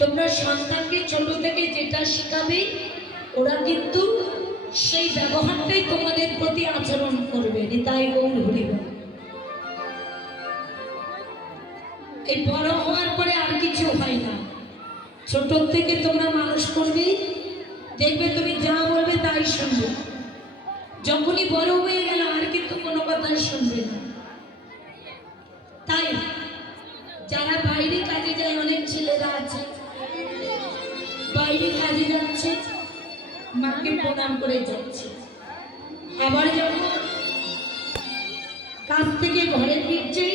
তোমরা সন্তানকে ছোট থেকে যেটা শেখাবে ওরা কিন্তু সেই ব্যবহারটাই তোমাদের প্রতি আচরণ করবে। নিতাই গৌর হরিব। এই বড় হওয়ার পরে আর কিছু হয় না। ছোট থেকে তোমরা মানুষ করবে, দেখবে তুমি যা বলবে তাই শুনবে। যখনই বড় হয়ে গেল আর কিন্তু কোনো কথাই শুনবে না। তাই যারা বাইরে কাজে যায়, অনেক ছেলেরা আছে বাইরে কাজে যাচ্ছে, মাকে প্রণাম করে যাচ্ছে, আবার যখন কাজ থেকে ঘরে ফিরছে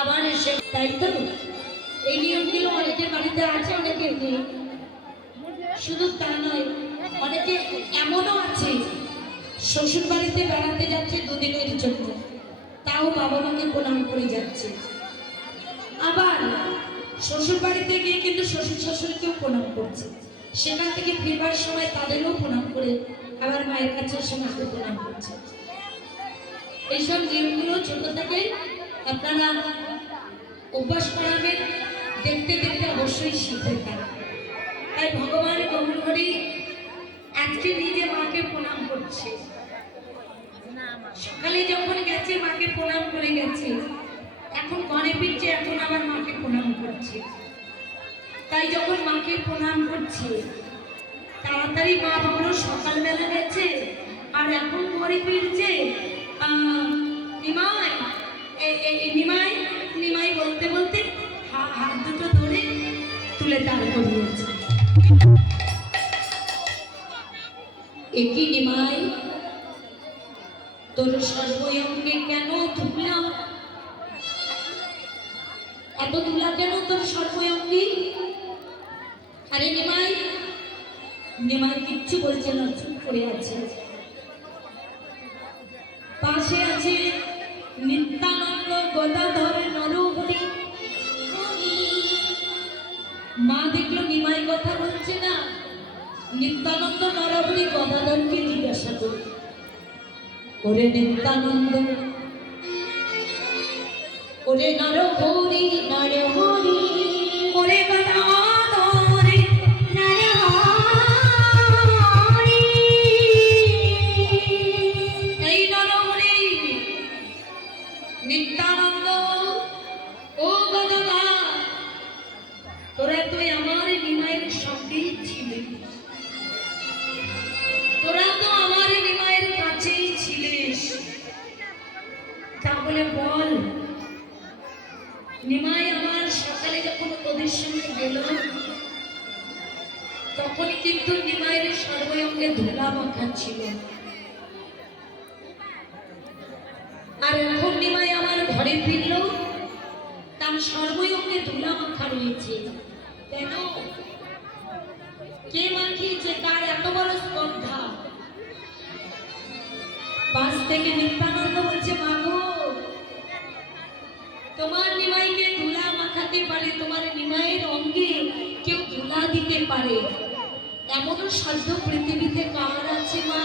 আবার এসে, তাই তো এই নিয়মগুলো অনেকের বাড়িতে আছে, অনেকের নেই। শুধু তা নয়, অনেকে এমনও আছে শ্বশুর বাড়িতে বেড়াতে যাচ্ছে দুদিনের জন্য, তাও বাবা মাকে প্রণাম করে যাচ্ছে। আবার শ্বশুর বাড়িতে গিয়ে কিন্তু শ্বশুর শাশুড়িকেও প্রণাম করছে, সেখান থেকে ফিরবার সময় তাদেরও প্রণাম করে আবার মায়ের কাছে এসে মাকে প্রণাম করছে। এইসব নিয়মগুলো ছোট থেকে আপনারা অভ্যাস করাবেন, দেখতে দেখতে অবশ্যই শিখতে পারেন। তাই ভগবান গৌর হরি আজকে নিজে মাকে প্রণাম করছে। সকালে যখন গেছে মাকে প্রণাম করে গেছে, এখন ঘরে ফিরছে, এখন আবার মাকে প্রণাম করছে। তাই যখন মাকে প্রণাম করছে, তাড়াতাড়ি মা ভাবলো সকালবেলা গেছে আর এখন ঘরে ফিরছে, নিমাই নিমাই নিমাই বলতে বলতে হাত দুটো ধরে তুলে দাঁড় করিয়েছে। একই নিমাই, তোর সর্বয়ঙ্গে কেন ধুলা, এত ধুলা কেন তোর সর্বয়ঙ্গে? আরে নিমাই, নিমাই কিচ্ছু বলছে না, চুপ করে আছে। পাশে আছে নিত্যানন্দ গদাধর নরহরি। মা দেখলো নিমাই কথা বলছে না, নিত্যানন্দ নরহরি গদাধরকে জিজ্ঞাসা করে, ওরে নিত্যানন্দ, ওরে নরহরি নরহরি, ওরে গদাধর নরহরি, এই নরহরি নিত্যানন্দ ও গদাধর, তোরা তো আমার নিমাইয়ের সঙ্গেই ছিলি, তোরা তো আমার নিমাইয়ের কাছেই ছিলিস, তাহলে বল নিমাই আমার সকালে যখন তোদের সঙ্গে গেল তখনই কিন্তু নিমাইয়ের সর্বয়ঙ্গে ধুলা মাখা ছিল, আর এখন নিমাই আমার ঘরে ফিরল, তার সর্বয়ঙ্গে ধুলা মাখা রয়েছে। কেন? কে মাখিয়েছে? কার এত বড় স্পর্ধা? পাশ থেকে নিত্যানন্দ বলছে, মাগো, তোমার নিমাইকে ধুলা মাখাতে পারে, তোমার নিমাইয়ের অঙ্গে কেউ ধুলা দিতে পারে, এমন সাধ্য পৃথিবীতে কার আছে মা?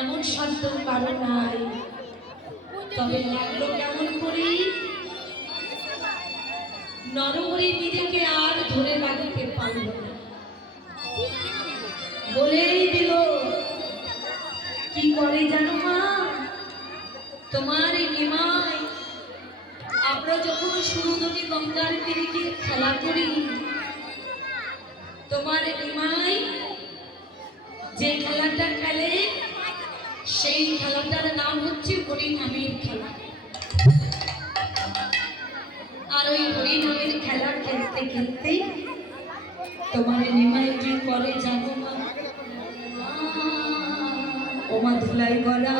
এমন সাধ্য কারো নাই। তবে লাগলো কেমন করে? নরহরি নিজেকে আর ধরে রাখতে পারল না, বলেই দিল, কি করে জানো মা? তোমার নিমাই, আমরা যখন সুরধনী গঙ্গার তীরে গিয়ে খেলা করি, তোমার নিমাই যে খেলাটা খেলে সেই খেলাটার নাম হচ্ছে হরিনামের খেলা। আর ওই হরিনামের খেলা খেলতে খেলতে তোমার নিমাই কি করে জানো মা? ওমা ধুলাই গলা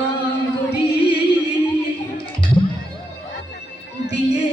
গড়ি দিয়ে